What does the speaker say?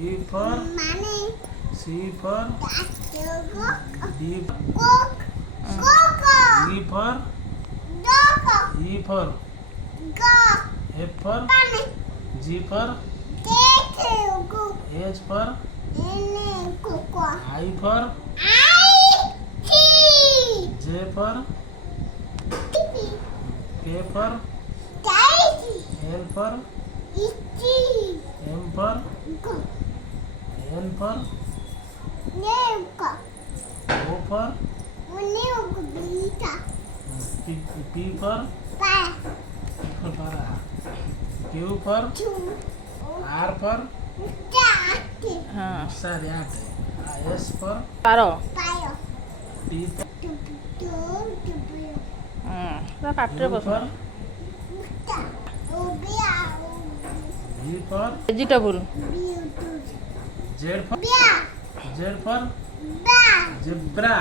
E for money. C for D Cook. E for Dog. E for Go. F for Money. G for Cook. H for Cook. I for IT. J for K for Daddy. L for Itchy. M for Go. N for Milk. O for Milk. Beta. P for Bye. Q for Two. R for Daddy. हाँ sorry S for Paro Fire. T for पूरा पाटे U बस for V for vegetable Z for Z for zebra